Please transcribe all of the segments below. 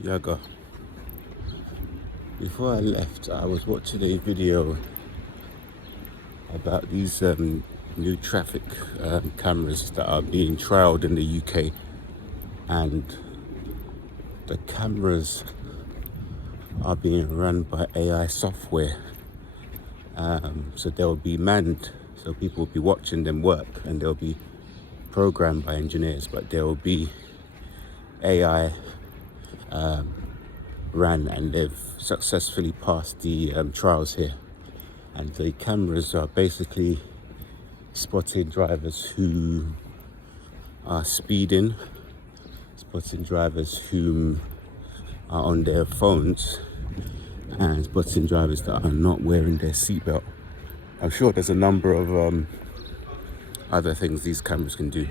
Yaga. Before I left, I was watching a video about these new traffic cameras that are being trialed in the UK, and the cameras are being run by AI software. So they'll be manned, so people will be watching them work, and they'll be programmed by engineers, but there will be AI ran, and they've successfully passed the trials here. And the cameras are basically spotting drivers who are speeding, spotting drivers who are on their phones, and spotting drivers that are not wearing their seatbelt. I'm sure there's a number of other things these cameras can do.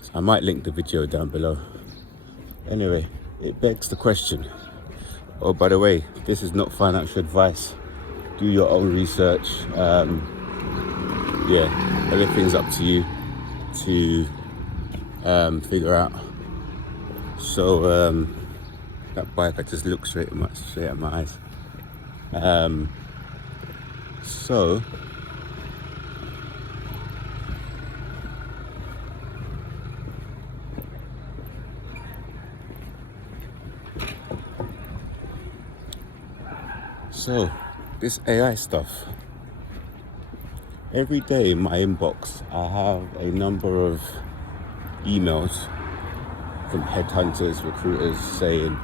So I might link the video down below. Anyway, it begs the question. Oh, by the way, this is not financial advice. Do your own research. Everything's up to you to figure out. So that bike, I just looked straight at my eyes. So this AI stuff. Every day in my inbox, I have a number of emails from headhunters, recruiters saying,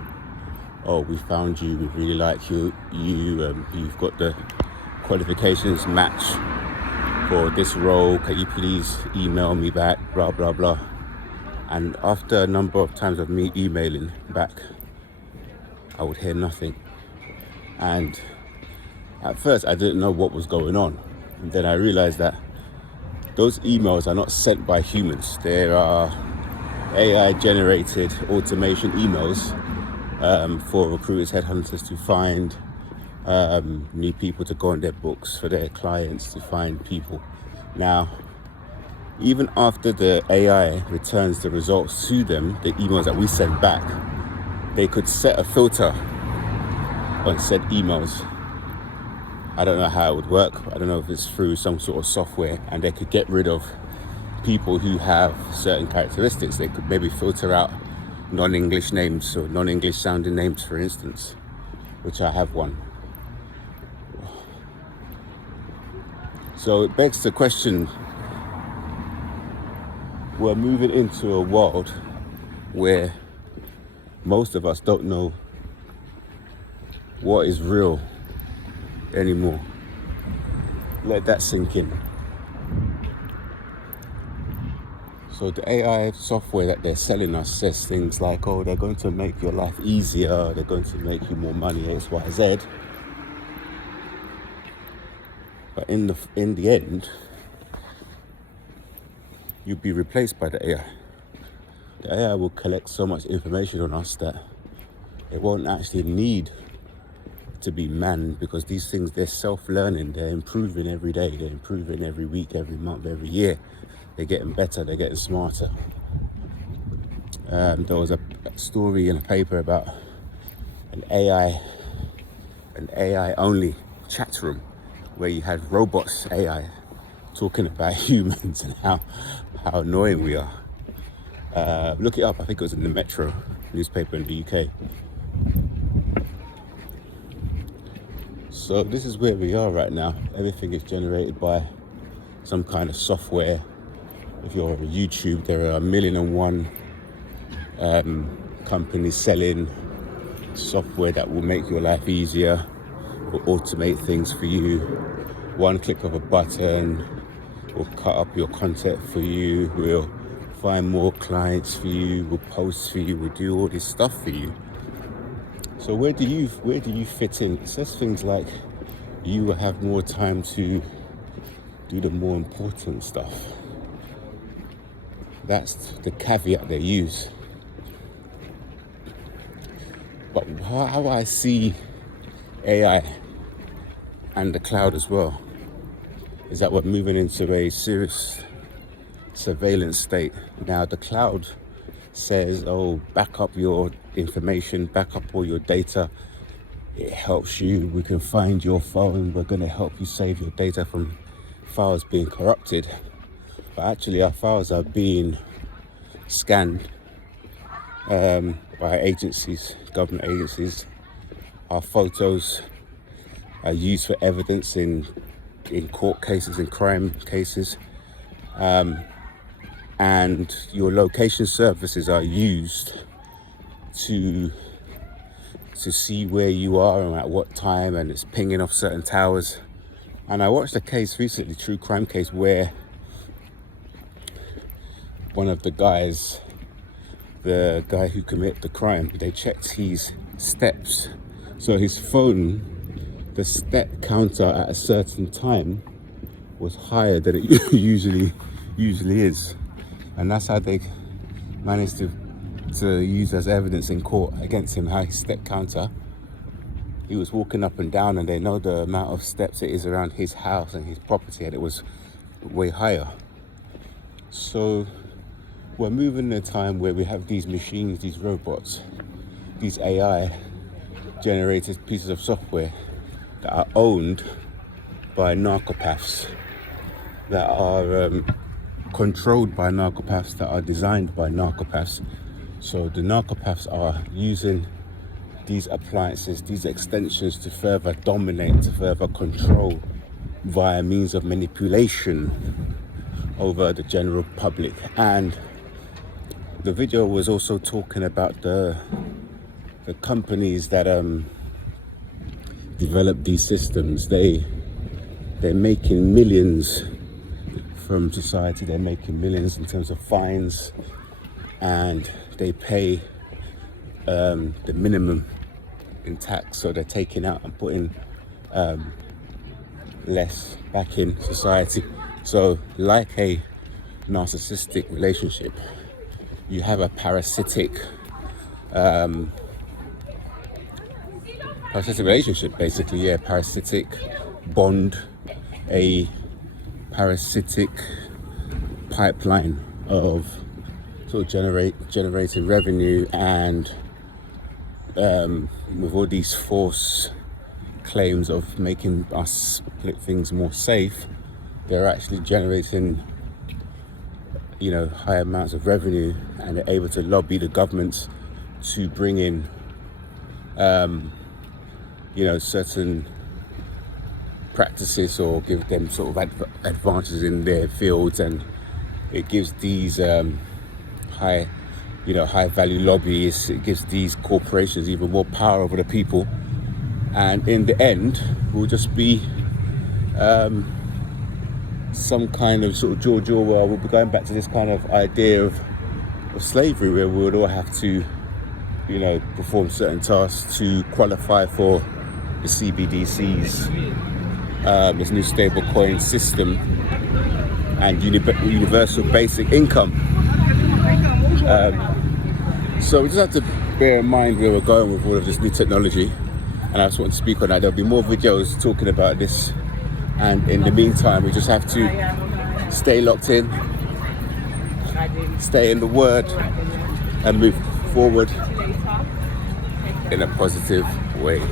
"Oh, we found you. We really like you. You've got the qualifications match for this role. Can you please email me back? Blah blah blah." And after a number of times of me emailing back, I would hear nothing. And at first, I didn't know what was going on. And then I realized that those emails are not sent by humans. They are AI-generated automation emails for recruiters, headhunters to find new people to go on their books, for their clients to find people. Now, even after the AI returns the results to them, the emails that we send back, they could set a filter on said emails. I don't know how it would work. I don't know if it's through some sort of software, and they could get rid of people who have certain characteristics. They could maybe filter out non-English names or non-English sounding names, for instance, which I have one. So it begs the question, we're moving into a world where most of us don't know what is real anymore. Let that sink in. So the AI software that they're selling us says things like, "Oh, they're going to make your life easier, they're going to make you more money, X, Y, Z." But in the end, you'll be replaced by the AI. The AI will collect so much information on us that it won't actually need to be manned, because these things, they're self-learning, they're improving every day, they're improving every week, every month, every year. They're getting better, they're getting smarter. There was a story in a paper about an AI only chat room where you had robots, AI, talking about humans and how annoying we are. Look it up. I think it was in the Metro newspaper in the UK. So this is where we are right now. Everything is generated by some kind of software. If you're on YouTube, there are 1,000,001 companies selling software that will make your life easier, will automate things for you. One click of a button will cut up your content for you, will find more clients for you, will post for you, will do all this stuff for you. So where do you fit in? It says things like you will have more time to do the more important stuff. That's the caveat they use. But how I see AI and the cloud as well is that we're moving into a serious surveillance state. Now, the cloud says, oh, back up your information, back up all your data. It helps you. We can find your phone. We're going to help you save your data from files being corrupted. But actually our files are being scanned by agencies, government agencies. Our photos are used for evidence in court cases, in crime cases. And your location services are used to see where you are and at what time, and it's pinging off certain towers. And I watched a case recently, true crime case, where one of the guys, the guy who committed the crime, they checked his steps. So his phone, the step counter at a certain time was higher than it usually is. And that's how they managed to use as evidence in court against him, how his step counter, he was walking up and down, and they know the amount of steps it is around his house and his property, and it was way higher. So we're moving in a time where we have these machines, these robots, these AI generated pieces of software that are owned by narcopaths, that are controlled by narcopaths, that are designed by narcopaths. So the narcopaths are using these appliances, these extensions, to further dominate, to further control via means of manipulation over the general public. And the video was also talking about the companies that develop these systems. They're making millions from society. They're making millions in terms of fines, and they pay the minimum in tax. So they're taking out and putting less back in society. So like a narcissistic relationship, you have a parasitic relationship, basically. Yeah, parasitic bond, a parasitic pipeline of sort of generating revenue, and with all these false claims of making us things more safe, they're actually generating, high amounts of revenue, and they're able to lobby the governments to bring in certain practices, or give them sort of advantages in their fields. And it gives these high value lobbyists, it gives these corporations even more power over the people. And in the end, we'll just be some kind of sort of George Orwell. We'll be going back to this kind of idea of slavery, where we would all have to, perform certain tasks to qualify for the CBDCs, this new stable coin system, and universal basic income. So we just have to bear in mind where we're going with all of this new technology, and I just want to speak on that. There'll be more videos talking about this, and in the meantime, we just have to stay locked in, stay in the Word, and move forward in a positive way.